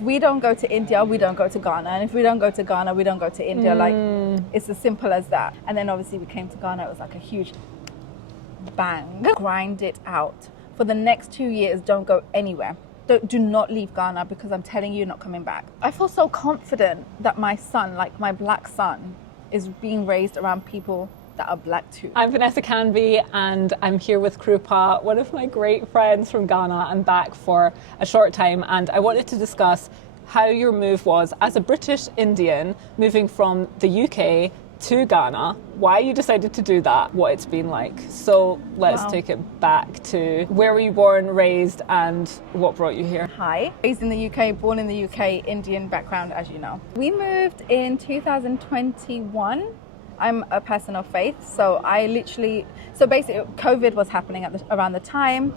if we don't go to India, we don't go to Ghana. And if we don't go to Ghana, we don't go to India. Like, it's as simple as that. And then obviously we came to Ghana. It was like a huge bang. Grind it out. For the next 2 years, don't go anywhere. Do not leave Ghana, because I'm telling you, you're not coming back. I feel so confident that my son, like my black son, is being raised around people that are black too. I'm Vanessa Canby, and I'm here with Krupa, one of my great friends from Ghana. I'm back for a short time, and I wanted to discuss how your move was as a British Indian moving from the UK to Ghana, why you decided to do that, what it's been like. So let's take it back to where were you born, raised, and what brought you here? Hi, raised in the UK, born in the UK, Indian background, as you know. We moved in 2021. I'm a person of faith, so basically COVID was happening around the time.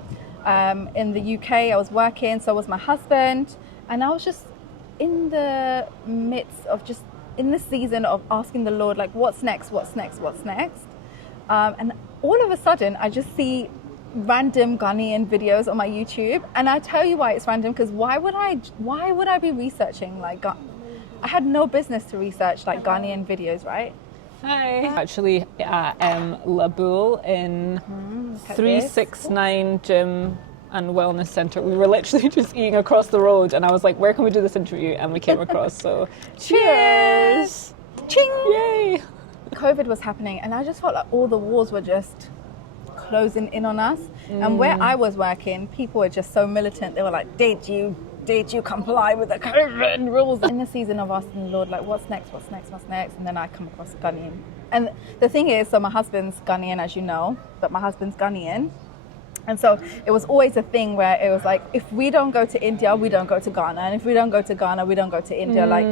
In the UK, I was working, so was my husband, and I was just in the midst of just in this season of asking the Lord, like, what's next? And all of a sudden, I just see random Ghanaian videos on my YouTube, and I tell you why it's random, because why would I be researching like I had no business to research like Ghanaian videos, right? Hi. Actually, Labul in 369 Gym and Wellness Centre. We were literally just eating across the road, and I was like, where can we do this interview? And we came across, so cheers! Ching! Yay! COVID was happening, and I just felt like all the walls were just closing in on us. And where I was working, people were just so militant. They were like, did you comply with the COVID rules? In the season of asking the Lord, like, what's next? And then I come across Ghanaian. And the thing is, so my husband's Ghanaian, as you know, but my husband's Ghanaian. And so it was always a thing where it was like, if we don't go to India, we don't go to Ghana. And if we don't go to Ghana, we don't go to India. Like,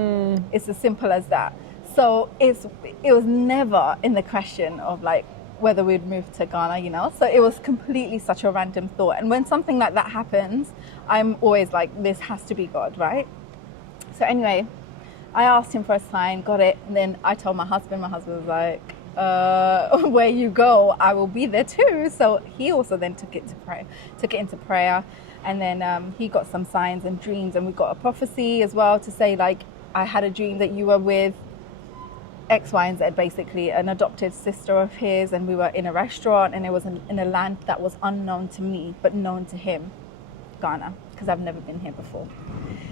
it's as simple as that. So it was never in the question of like whether we'd move to Ghana, you know? So it was completely such a random thought. And when something like that happens, I'm always like, this has to be God, right? So anyway, I asked him for a sign, got it. And then I told my husband was like, where you go, I will be there too. So he also then took it into prayer. And then he got some signs and dreams, and we got a prophecy as well to say, like, I had a dream that you were with X, Y, and Z, basically an adopted sister of his, and we were in a restaurant, and it was in a land that was unknown to me but known to him, Ghana, because I've never been here before.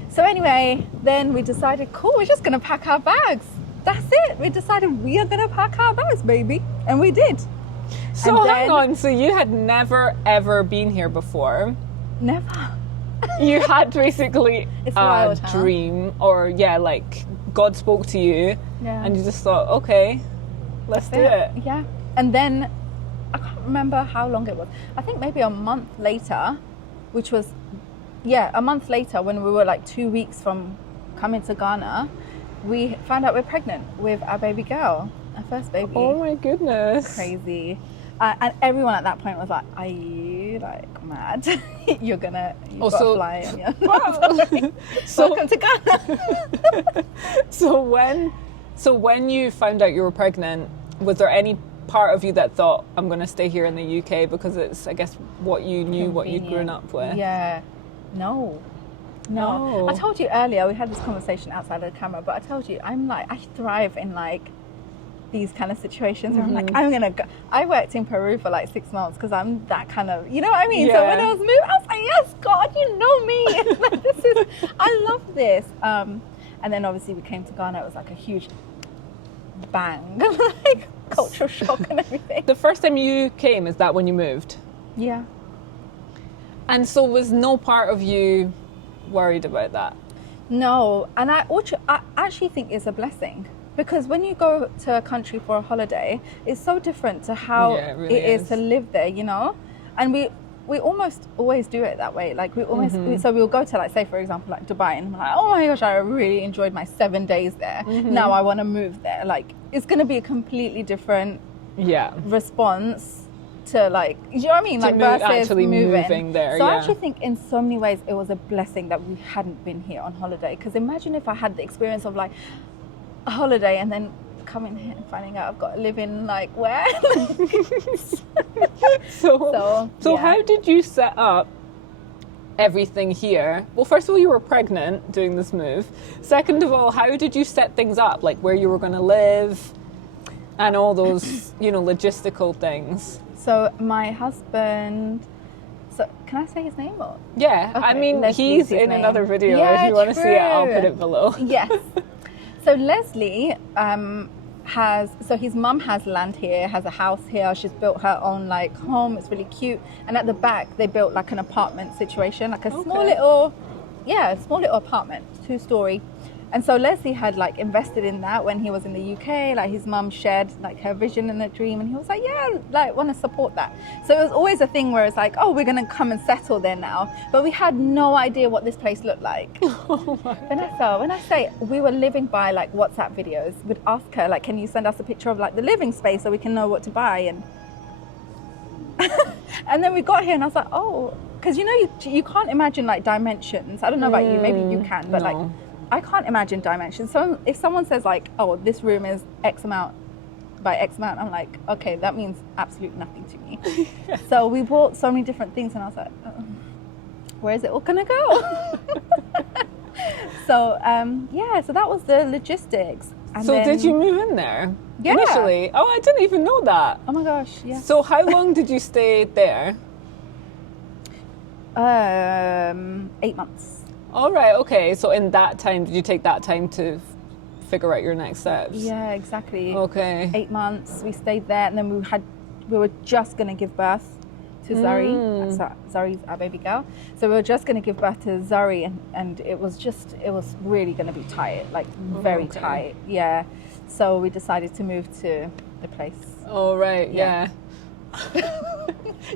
So anyway, then we decided, cool, we're just gonna pack our bags. That's it. We decided we are gonna pack our bags, baby, and we did. So hang on, so you had never ever been here before? Never. You had basically It's a wild, huh? dream, or like God spoke to you, and you just thought, okay, let's do it. Yeah. And then I can't remember how long it was. I think maybe a month later, which was a month later, when we were like 2 weeks from coming to Ghana, we found out we're pregnant with our baby girl, our first baby. Oh my goodness. Crazy. And everyone at that point was like, are you like mad? You've got to fly. And welcome to Ghana. So when you found out you were pregnant, was there any part of you that thought, I'm going to stay here in the UK because it's, I guess, what you knew, what you'd grown up with? Yeah. No. I told you earlier, we had this conversation outside of the camera, but I told you, I thrive in like these kind of situations where I'm like, I'm gonna go. I worked in Peru for like 6 months because I'm that kind of, you know what I mean? So when I was moving, I was like, yes, God, you know me. Like, I love this. And then obviously we came to Ghana. It was like a huge bang, like cultural shock and everything. The first time you came, is that when you moved? Yeah. And so was no part of you worried about that? No, and I actually think it's a blessing. Because when you go to a country for a holiday, it's so different to how it is to live there, you know? And we almost always do it that way. Like so we'll go to, like, say, for example, like Dubai, and I'm like, oh my gosh, I really enjoyed my 7 days there. Now I want to move there. Like, it's going to be a completely different response to, like, you know what I mean? Like, versus actually moving there. So I actually think in so many ways it was a blessing that we hadn't been here on holiday. Because imagine if I had the experience of like a holiday and then coming here and finding out I've got to live in like where. So how did you set up everything here. Well, first of all, you were pregnant doing this move. Second of all, how did you set things up? Like where you were going to live and all those, logistical things. So my husband, can I say his name? Or? Yeah, Okay, I mean, Leslie's he's in name. another video. Yeah, If you want to see it, I'll true. put it below. Yes. So Leslie his mum has land here, has a house here. She's built her own like home. It's really cute. And at the back, they built like an apartment situation, like a small little apartment, 2-story. And so Leslie had like invested in that when he was in the UK. Like his mum shared like her vision and her dream, and he was like, yeah, like want to support that. So it was always a thing where it's like, oh, we're gonna come and settle there now. But we had no idea what this place looked like. Vanessa, when I say we were living by like WhatsApp videos, we'd ask her like, can you send us a picture of like the living space so we can know what to buy? And and then we got here and I was like, oh, because you can't imagine like dimensions. I don't know about you, maybe you can, but like I can't imagine dimensions. So if someone says like, oh, this room is X amount by X amount, I'm like, okay, that means absolutely nothing to me. So we bought so many different things and I was like, where is it all gonna go? So so that was the logistics. And So then, did you move in there Yeah. initially? Oh, I didn't even know that. oh my gosh, yeah. So how long did you stay there? 8 months. All right, okay. So in that time, did you take that time to figure out your next steps? Yeah, exactly. Okay. 8 months, we stayed there, and then we were just going to give birth to Zari. So Zari's our baby girl. So we were just going to give birth to Zari, and it was really going to be tight, like very tight. Yeah. So we decided to move to the place. Oh, right, Yeah.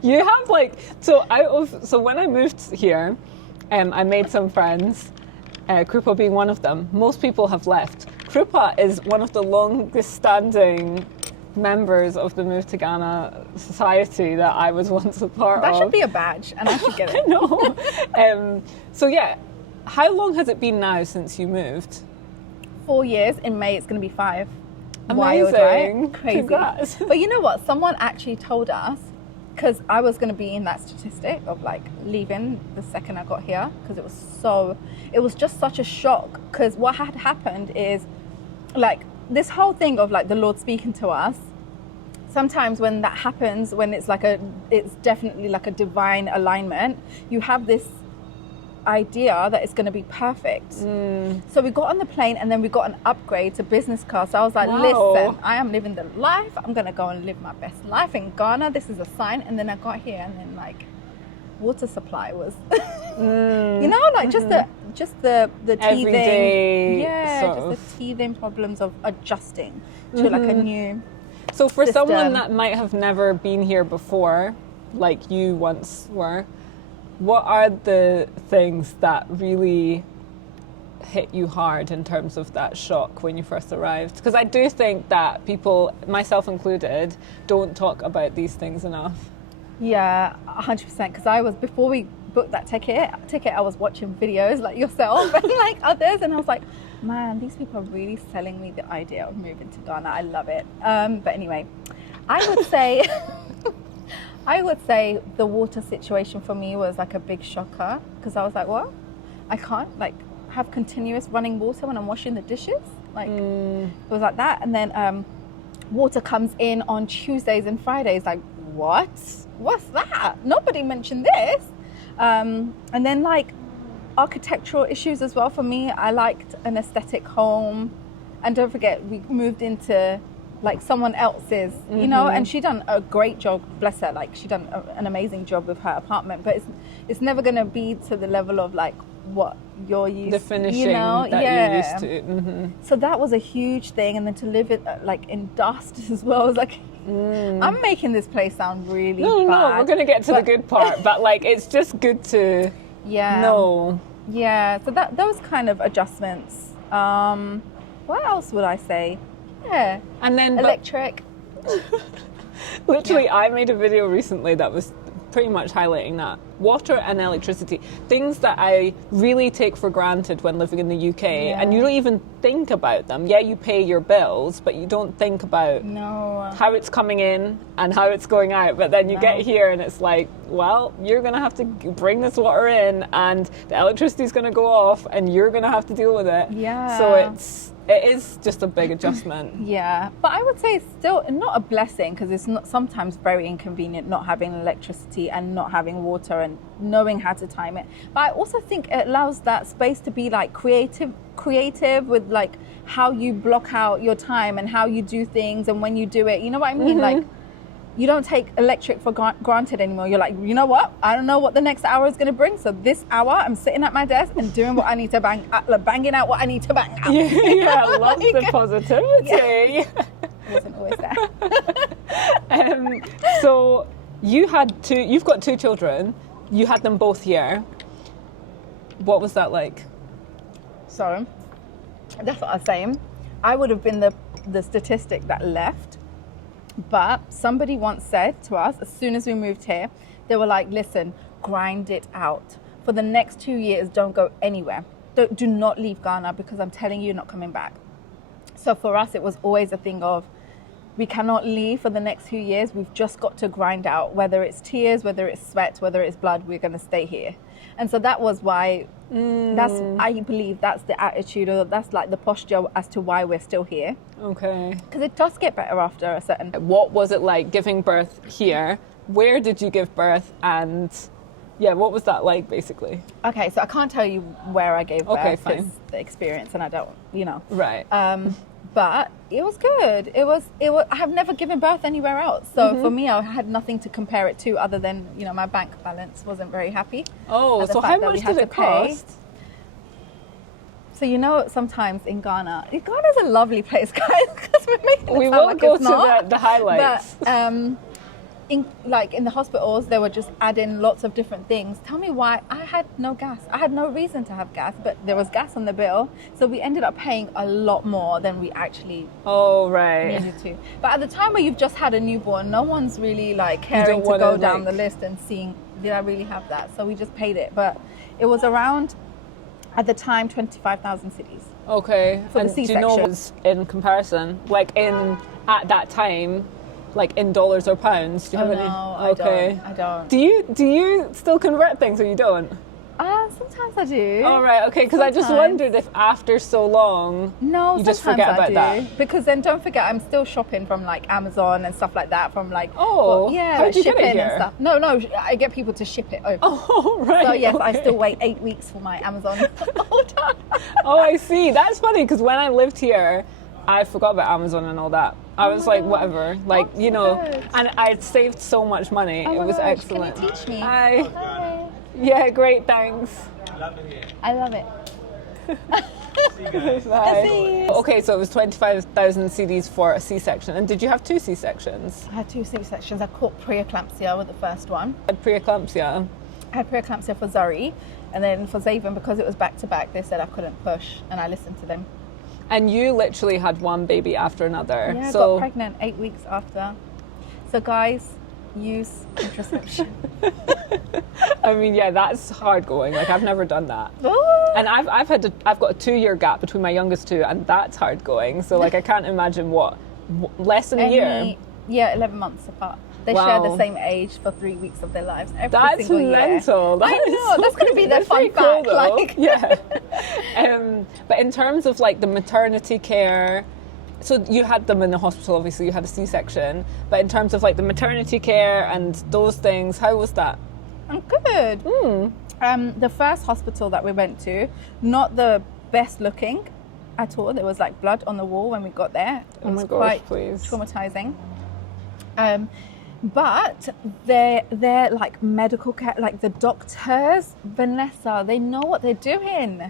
You have so when I moved here, I made some friends, Krupa being one of them. Most people have left. Krupa is one of the longest standing members of the Move to Ghana society that I was once a part That of. should be a badge, and I should get it. No. So yeah, how long has it been now since you moved? 4 years. In May, it's going to be 5. Amazing. Wild, right? Crazy. Congrats. But you know what? Someone actually told us, because I was going to be in that statistic of like leaving the second I got here, because it was just such a shock. Because what had happened is like this whole thing of like the Lord speaking to us. Sometimes when that happens, when it's definitely like a divine alignment, you have this idea that it's going to be perfect. So we got on the plane and then we got an upgrade to business class. So I was like, Wow. listen, I am living the life. I'm going to go and live my best life in Ghana. This is a sign. And then I got here and then like water supply was, just the teething. Everyday Yeah, sort just of. the teething problems of adjusting to like a new So for system. someone that might have never been here before, like you once were, what are the things that really hit you hard in terms of that shock when you first arrived? Because I do think that people, myself included, don't talk about these things enough. Yeah, 100%. Because before we booked that ticket, I was watching videos like yourself and like others, and I was like, man, these people are really selling me the idea of moving to Ghana. I love it. But anyway, I would say the water situation for me was like a big shocker, because I was like, what? I can't like have continuous running water when I'm washing the dishes. Like it was like that. And then water comes in on Tuesdays and Fridays. Like, what? What's that? Nobody mentioned this. And then like architectural issues as well for me. I liked an aesthetic home, and don't forget we moved into like someone else's, and she done a great job, bless her. Like she done an amazing job with her apartment, but it's never gonna be to the level of like what you're used The finishing that you're used to. Mm-hmm. So that was a huge thing, and then to live it like in dust as well was like I'm making this place sound really No, bad. we're gonna get to the good part, but like it's just good to know. Yeah, so those kind of adjustments. What else would I say? Yeah, And then electric. literally, I made a video recently that was pretty much highlighting that. Water and electricity, things that I really take for granted when living in the UK, and you don't even think about them. Yeah, you pay your bills, but you don't think about how it's coming in and how it's going out. But then you get here and it's like, well, you're going to have to bring this water in and the electricity is going to go off and you're going to have to deal with it. Yeah. So it is just a big adjustment. Yeah, but I would say it's still not a blessing, because it's not sometimes very inconvenient not having electricity and not having water and knowing how to time it. But I also think it allows that space to be like creative with like how you block out your time and how you do things and when you do it. You know what I mean? Like, you don't take electric for granted anymore. You're like, you know what? I don't know what the next hour is going to bring. So this hour, I'm sitting at my desk and doing what I need to banging out what I need to bang out. Yeah, I love the positivity. Yeah. It wasn't always there. So you've got 2 children. You had them both here. What was that like? So that's what I was saying. I would have been the statistic that left. But somebody once said to us, as soon as we moved here, they were like, listen, grind it out. For the next 2 years, don't go anywhere. Do not leave Ghana, because I'm telling you, you're not coming back. So for us, it was always a thing of, we cannot leave for the next few years. We've just got to grind out, whether it's tears, whether it's sweat, whether it's blood, we're going to stay here. And so that was why, I believe that's the attitude, or that's like the posture as to why we're still here. Okay. Because it does get better after a certain... What was it like giving birth here? Where did you give birth? And yeah, what was that like basically? Okay, so I can't tell you where I gave birth. Okay, fine. It's the experience, and I don't, Right. But it was good. It was. I have never given birth anywhere else. So for me, I had nothing to compare it to other than, my bank balance wasn't very happy. Oh, so how much did it cost? So sometimes in Ghana's a lovely place, guys, because we're making it we sound will like go it's to not. the highlights. But in the hospitals, they were just adding lots of different things. Tell me why. I had no gas. I had no reason to have gas, but there was gas on the bill. So we ended up paying a lot more than we actually needed to. But at the time where you've just had a newborn, no one's really like caring to go down the list and seeing, did I really have that? So we just paid it. But it was around, at the time, 25,000 cities. Okay. For the C-section. Do you know, in comparison, like at that time, like in dollars or pounds? Do you have any? No, I don't. Do you still convert things, or you don't? Sometimes I do. Oh, right, okay, because I just wondered if after so long, you just forget about that. Because then don't forget, I'm still shopping from like Amazon and stuff like that, from like, how did you shipping get it here? and stuff. No, I get people to ship it over. Oh, right. So yes, okay. I still wait 8 weeks for my Amazon order. Oh, I see. That's funny, because when I lived here, I forgot about Amazon and all that. I was like, whatever, like, good. And I'd saved so much money. It was excellent. Can you teach me? Hi. Yeah, great, thanks. I love it. Bye. Okay, so it was 25,000 CDs for a C-section. And did you have 2 C-sections? I had 2 C-sections. I caught preeclampsia with the first one. I had preeclampsia. I had preeclampsia for Zari, and then for Zaven, because it was back-to-back, they said I couldn't push, and I listened to them. And you literally had one baby after another. Yeah, I got pregnant 8 weeks after. So guys, use contraception. I mean, yeah, that's hard going. Like, I've never done that. Ooh. And I've got a 2-year gap between my youngest 2, and that's hard going. So like, I can't imagine less than a year. Yeah, 11 months apart. They share the same age for 3 weeks of their lives. That's mental. I know. That's going to be their fun fact. Cool, yeah. But in terms of like the maternity care, so you had them in the hospital. Obviously, you had a C-section. But in terms of like the maternity care and those things, how was that? Good. The first hospital that we went to, not the best looking at all. There was like blood on the wall when we got there. It was quite traumatizing. But they're like medical care, like the doctors, Vanessa, they know what they're doing.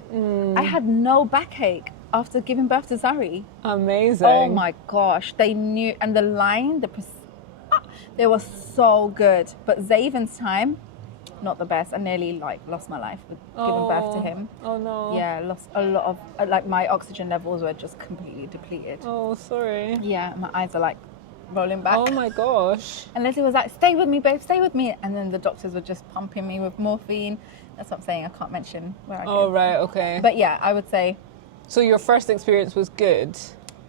I had no backache after giving birth to Zari. Amazing. Oh my gosh, they knew, and the line, they were so good. But Zaven's time, not the best. I nearly lost my life with giving birth to him. Oh no. Yeah, lost a lot of, my oxygen levels were just completely depleted. Oh, sorry. Yeah, my eyes are like rolling back. Oh my gosh. And Leslie was like, stay with me, babe, stay with me. And then the doctors were just pumping me with morphine. That's what I'm saying. I can't mention where I Oh, go. right, okay. But yeah, I would say, So your first experience was good?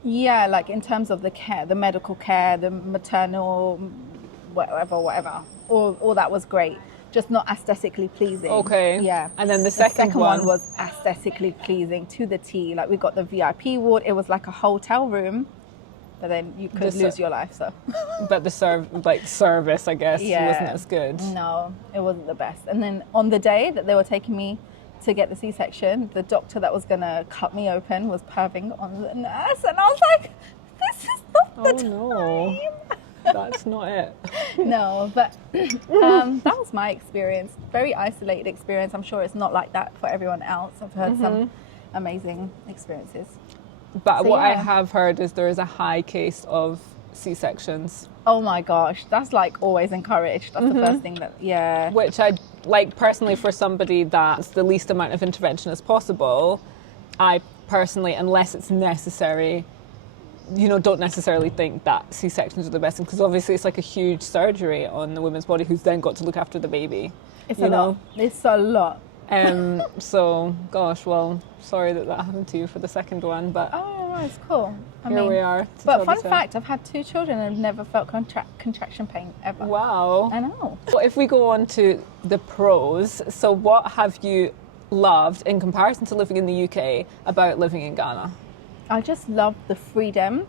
yeah, like in terms of the care, the medical care, the maternal, whatever. All that was great. Just not aesthetically pleasing. Okay. Yeah. And then the second second one was aesthetically pleasing to the T. Like we got the VIP ward. It was like a hotel room, but then you could lose your life. So. But the service, I guess, wasn't as good. No, it wasn't the best. And then on the day that they were taking me to get the C-section, the doctor that was gonna cut me open was perving on the nurse, and I was like, "This is not the time." No, that's not it. No, but that was my experience. Very isolated experience. I'm sure it's not like that for everyone else. I've heard some amazing experiences. But So, what I yeah. have heard is there is a high case of C-sections, Oh my gosh, that's like always encouraged. That's the first thing that, yeah. which I like personally for somebody that's the least amount of intervention as possible. I personally, unless it's necessary, don't necessarily think that C-sections are the best thing, because obviously it's like a huge surgery on the woman's body who's then got to look after the baby. It's a lot. It's a lot. So, gosh, well, sorry that happened to you for the second one, but Oh, no, it's cool. here we are. to But tell fun the tale. fact, I've had 2 children and never felt contraction pain ever. Wow. I know. Well, if we go on to the pros, so what have you loved in comparison to living in the UK about living in Ghana? I just love the freedom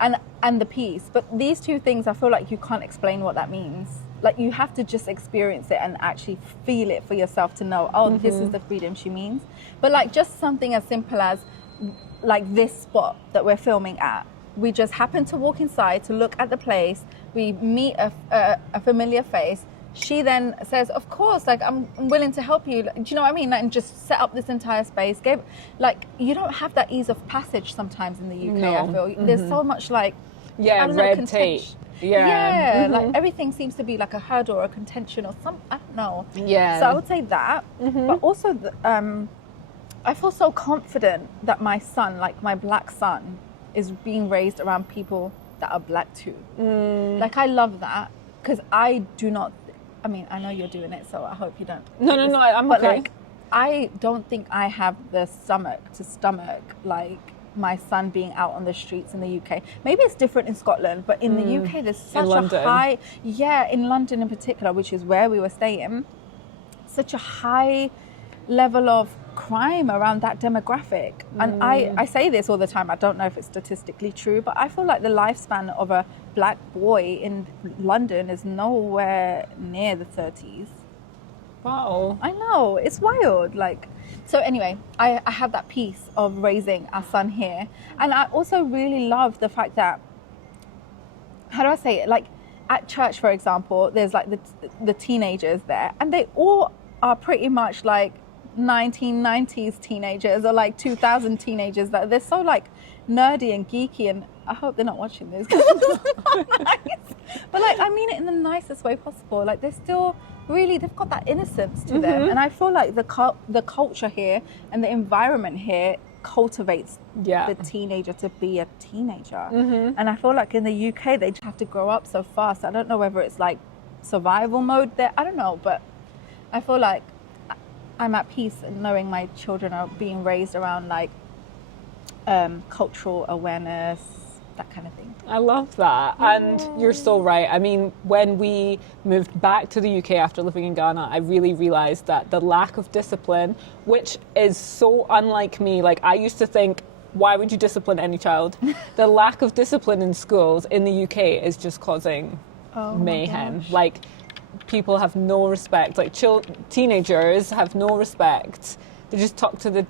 and the peace. But these 2 things, I feel like you can't explain what that means. Like you have to just experience it and actually feel it for yourself to know, oh, this is the freedom she means. But like just something as simple as like this spot that we're filming at. We just happen to walk inside to look at the place. We meet a familiar face. She then says, of course, like I'm willing to help you. Do you know what I mean? Like, and just set up this entire space. You don't have that ease of passage sometimes in the UK, No. I feel. There's so much like, Yeah, I don't know, red tape. Yeah, like everything seems to be like a hurdle or a contention or I don't know. Yeah. So I would say that. But also, I feel so confident that my son, like my black son, is being raised around people that are black too. Like I love that because I do not. I mean, I know you're doing it, so I hope you don't. No, I'm but okay. Like, I don't think I have the stomach to stomach like my son being out on the streets in the UK. Maybe it's different in Scotland, but in the UK there's such London. a high, in London in particular, which is where we were staying, such a high level of crime around that demographic. And I say this all the time, I don't know if it's statistically true, but I feel like the lifespan of a black boy in London is nowhere near the 30s. Wow. I know, it's wild. Like, so anyway, I have that piece of raising our son here. And I also really love the fact that, how do I say it? Like at church, for example, there's like the teenagers there, and they all are pretty much like 1990s teenagers or like 2000 teenagers. That they're so like nerdy and geeky, and I hope they're not watching this because it's not nice. But like, I mean it in the nicest way possible. Like they're still really, they've got that innocence to them, and I feel like the culture here and the environment here cultivates the teenager to be a teenager. And I feel like in the UK they just have to grow up so fast. I don't know whether it's like survival mode there, I don't know, but I feel like I'm at peace in knowing my children are being raised around like cultural awareness, that kind of thing. I love that. And you're so right. I mean, when we moved back to the UK after living in Ghana, I really realized that the lack of discipline, which is so unlike me, like I used to think, why would you discipline any child? The lack of discipline in schools in the UK is just causing mayhem. Like people have no respect. Like teenagers have no respect. They just talk to the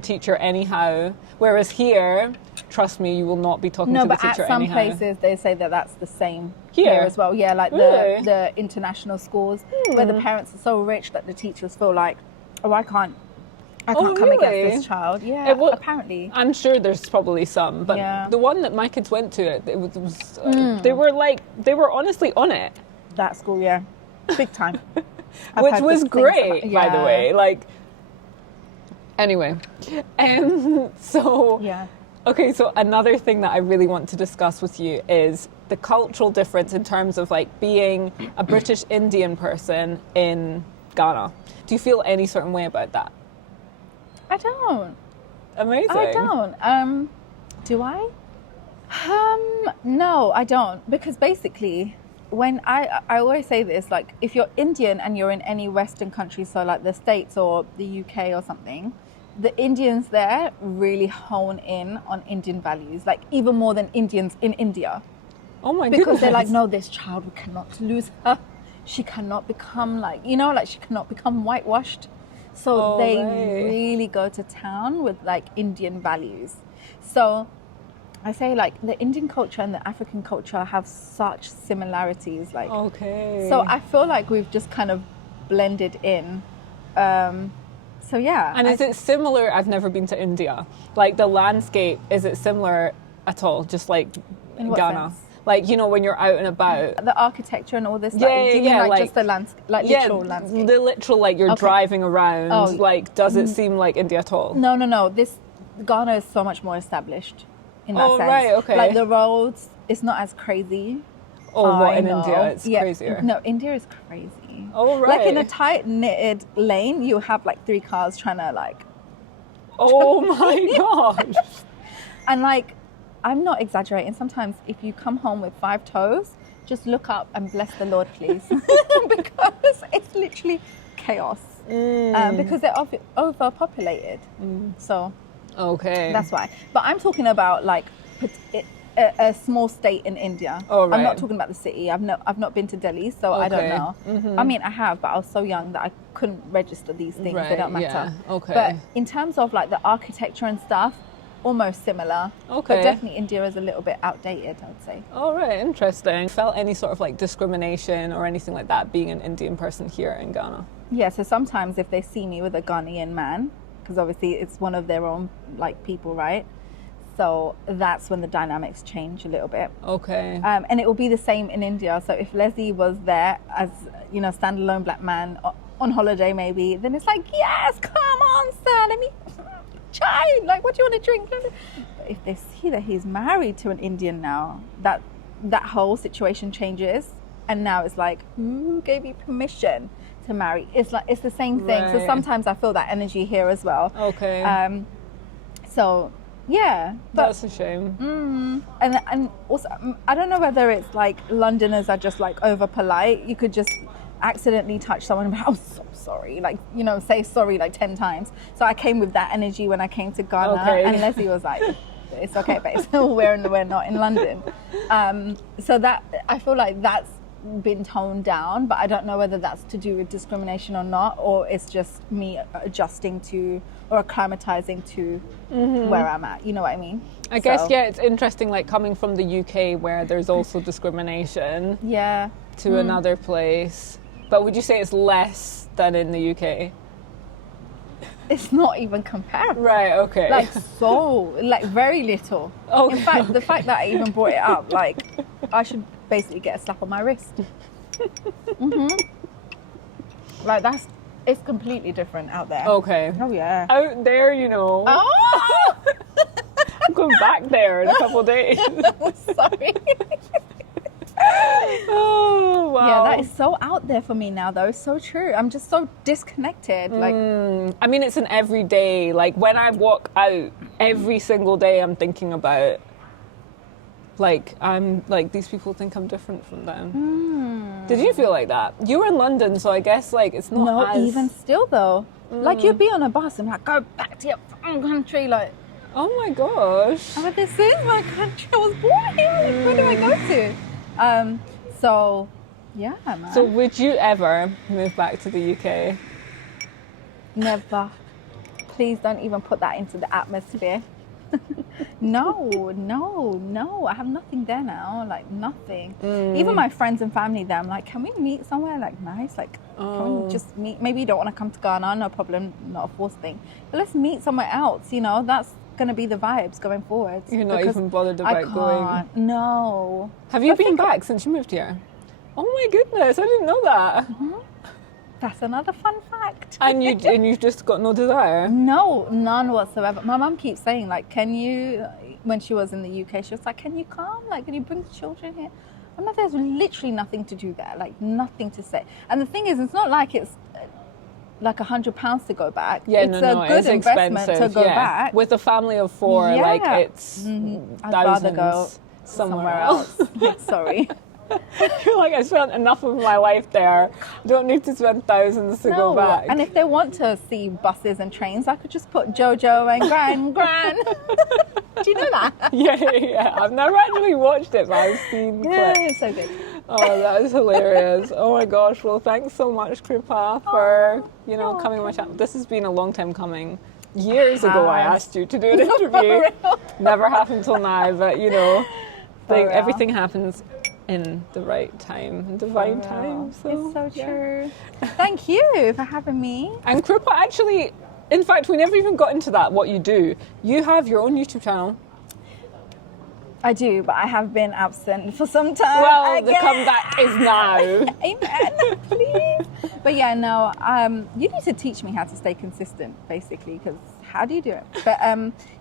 teacher anyhow. Whereas here, trust me, you will not be talking to the teacher anyhow. No, but at some places they say that that's the same here as well. Yeah, like really? the international schools where the parents are so rich that the teachers feel like, oh, I can't come really? against this child. Yeah, apparently. I'm sure there's probably some, but the one that my kids went to, it was they were honestly on it. That school, yeah, big time. Which was great, by the way. Like, anyway, so yeah. Okay, so another thing that I really want to discuss with you is the cultural difference in terms of like being a British Indian person in Ghana. Do you feel any certain way about that? I don't. Amazing. I don't. Do I? No, I don't. Because basically, when I always say this, like, if you're Indian and you're in any Western country, so like the States or the UK or something, the Indians there really hone in on Indian values, like even more than Indians in India. Oh my goodness. Because they're like, no, this child, we cannot lose her. She cannot become like, like she cannot become whitewashed. So they really go to town with like Indian values. So I say like the Indian culture and the African culture have such similarities. Like, so I feel like we've just kind of blended in. So yeah. And is it similar? I've never been to India. Like the landscape, is it similar at all? Just like in what Ghana? Sense? Like, when you're out and about. The architecture and all this. Yeah, like, do you mean like just the landscape, like literal landscape? The literal, like you're driving around. Like, does it seem like India at all? No. Ghana is so much more established in that sense. Right, okay. Like the roads, it's not as crazy. What, in India? It's crazier. No, India is crazy. Oh, right. Like in a tight knitted lane, you have like 3 cars trying to like. Oh my gosh. And like, I'm not exaggerating. Sometimes if you come home with 5 toes, just look up and bless the Lord, please. Because it's literally chaos. Because they're overpopulated. So that's why. But I'm talking about like a small state in India. Oh, right. I'm not talking about the city. I've not been to Delhi, so I don't know. I mean, I have, but I was so young that I couldn't register these things. They don't matter. Yeah. Okay. But in terms of like the architecture and stuff, almost similar. Okay. But definitely India is a little bit outdated, I would say. All right, interesting. Felt any sort of like discrimination or anything like that being an Indian person here in Ghana? Yeah, so sometimes if they see me with a Ghanaian man, because obviously it's one of their own like people, right? So that's when the dynamics change a little bit. Okay. And it will be the same in India. So if Leslie was there as, standalone black man on holiday maybe, then it's like, yes, come on, sir, let me chai. Like, what do you want to drink? But if they see that he's married to an Indian now, that whole situation changes. And now it's like, who gave you permission to marry? It's like, it's the same thing. Right. So sometimes I feel that energy here as well. Okay. So yeah, but, that's a shame. And also, I don't know whether it's like Londoners are just like over polite. You could just accidentally touch someone and be like, I'm so sorry, like, say sorry like 10 times. So I came with that energy when I came to Ghana, and Leslie was like, it's okay, but we're not in London. So that, I feel like that's been toned down, but I don't know whether that's to do with discrimination or not, or it's just me adjusting to or acclimatizing to where I'm at, you know what I mean? I guess, it's interesting, like coming from the UK where there's also discrimination to another place. But would you say it's less than in the UK? It's not even comparable. Right, okay. Like very little. Okay, in fact, the fact that I even brought it up, like, I should basically get a slap on my wrist. Like, it's completely different out there. Okay. Oh, yeah. Out there, Oh! I'm going back there in a couple of days. Sorry. Oh, wow. Yeah, that is so out there for me now, though. It's so true. I'm just so disconnected. Like, I mean, it's an everyday. Like, when I walk out, every single day I'm thinking about, like, I'm like, these people think I'm different from them. Did you feel like that? You were in London, so I guess, like, it's not no, as... even still, though. Like, you'd be on a bus and like, go back to your own country, like... Oh, my gosh. I'm like, this is my country. I was born here. Like, where do I go to? So, yeah, man. So would you ever move back to the UK? Never. Please don't even put that into the atmosphere. No. I have nothing there now. Like, nothing. Even my friends and family there, I'm like, can we meet somewhere, like, nice? Like, can we just meet? Maybe you don't want to come to Ghana, no problem. Not a forced thing. But let's meet somewhere else, That's going to be the vibes going forward. You're not even bothered about going? No. Have you been back since you moved here? Oh my goodness, I didn't know that. That's another fun fact. And you've just got no desire? No, none whatsoever. My mum keeps saying, like, can you, when she was in the UK, she was like, can you come? Like, can you bring the children here? I'm like, there's literally nothing to do there, like nothing to say. And the thing is, it's not like it's like £100 to go back. Yeah, it's a good investment to go back. With a family of 4, like it's I'd rather go somewhere else. Sorry. You're like, I spent enough of my life there. Don't need to spend thousands to go back. And if they want to see buses and trains, I could just put Jojo and Gran. Do you know that? Yeah. I've never actually watched it, but I've seen clips. It's so good. Oh, that is hilarious. Oh my gosh. Well, thanks so much, Krupa, for, coming on my channel. This has been a long time coming. Years ago, I asked you to do an interview. Never happened till now, but, everything happens in the right time, divine time. So, it's so true. Thank you for having me. And Krupa, actually, in fact, we never even got into that, what you do. You have your own YouTube channel. I do, but I have been absent for some time. Well, the comeback is now. Amen, please. But yeah, no, you need to teach me how to stay consistent, basically, because how do you do it? But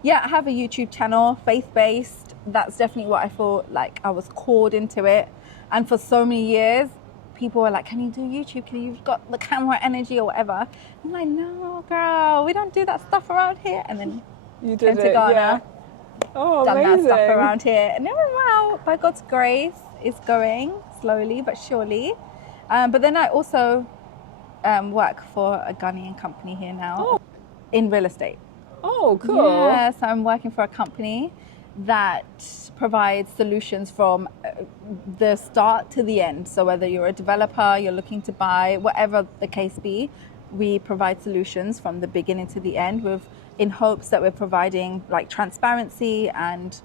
yeah, I have a YouTube channel, faith-based. That's definitely what I thought, like I was called into it. And for so many years, people were like, can you do YouTube? You've got the camera energy or whatever. I'm like, no, girl, we don't do that stuff around here. And then you did it, Ghana, yeah. Oh, done amazing. that stuff around here. And well, by God's grace, it's going slowly but surely. But then I also work for a Ghanaian company here now in real estate. Oh, cool. Yeah, so I'm working for a company that provides solutions from the start to the end. So whether you're a developer, you're looking to buy, whatever the case be, we provide solutions from the beginning to the end in hopes that we're providing like transparency and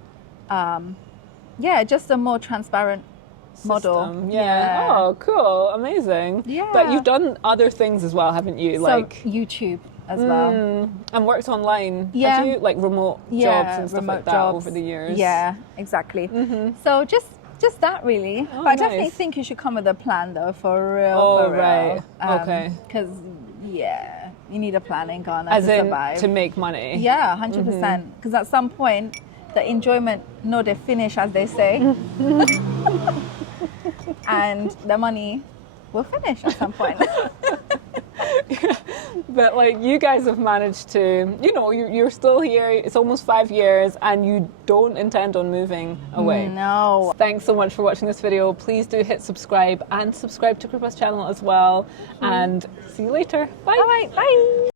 just a more transparent model. Yeah. Oh, cool. Amazing. Yeah. But you've done other things as well, haven't you? Like YouTube as well. And worked online. Yeah. Have you, like remote jobs and stuff like that over the years? Yeah, exactly. So just that really. Oh, but I definitely think you should come with a plan though, for real. Oh, for real. right. Okay. Because you need a plan in Ghana As to in survive. to make money. Yeah, 100%. Because at some point, the enjoyment, they finish, as they say. And the money will finish at some point. But like you guys have managed to, you're still here. It's almost 5 years and you don't intend on moving away. No. Thanks so much for watching this video. Please do hit subscribe and subscribe to Krupa's channel as well. And see you later. Bye. All right, bye.